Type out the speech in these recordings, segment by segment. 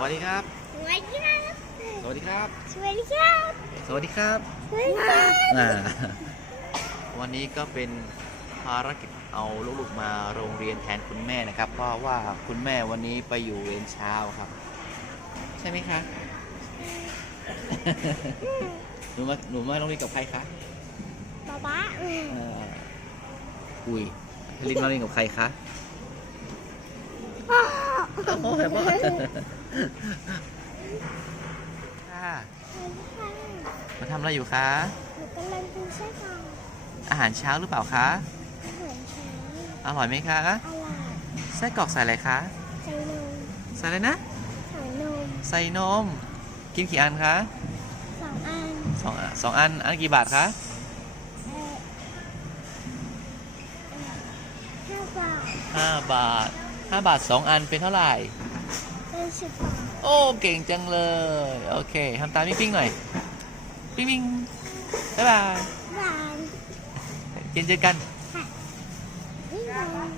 วัสดีครับ สวัสดีครับ สวัสดีครับ สวัสดีครับ สวัสดีครับสวัสดีครับอ่าวันนี้ก็เป็นภารกิจเอาลูกๆมาโรงเรียนแทนคุณแม่นะครับ เพราะว่าคุณแม่วันนี้ไปอยู่เรียนเช้าครับ ใช่ไหมคะหนูมาหนูมาโรงเรียนกับใครคะป๊าป๊าเอ่ออุ้ยลินมาเรียนกับใครคะพ่อ โอ้ยพ่อค่ะมาทำอะไรอยู่คะหนูกำลังกินไส้กรอกอาหารเช้าหรือเปล่าคะอาหารเช้าอร่อยไหมคะอร่อยไส้กรอกใส่อะไรคะใส่นมใส่อะไรนะใส่นมใส่นม กินกี่อันคะสองอันสองอันสองอันอันกี่บาทคะเอ่อเอ่อห้าบาทห้าบาท ห้าบาทสองอันเป็นเท่าไหร่เป็นสิบบาทโอ้เก่งจังเลย โอเคทำตามพี่ปิ้งหน่อย ปิ้งปิ้งบ๊ายบายบาทเจนเจอกันนี่บาท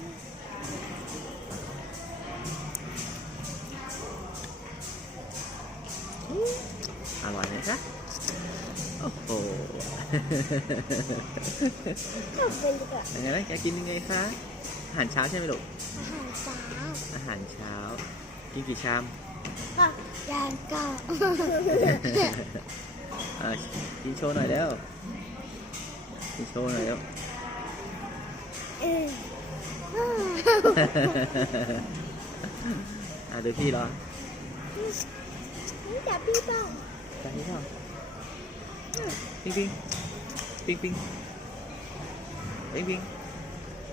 อร่อยไหมคะโอ้โหก็เป็นแบบยังไงนะจะกินยังไงคะ อาหารเช้าใช่ไหมลูก อาหารเช้าอาหารเช้า กินกี่ชามก็ยานก็อ่ากินโชว์หน่อยแล้ว กินโชว์หน่อยแล้ว เอออ่าดูพี่เหรอนี่จับพี่บ้างจับพี่เหรอปิ๊งปิ๊งปิ๊งปิ๊งปิ๊งปิ๊ง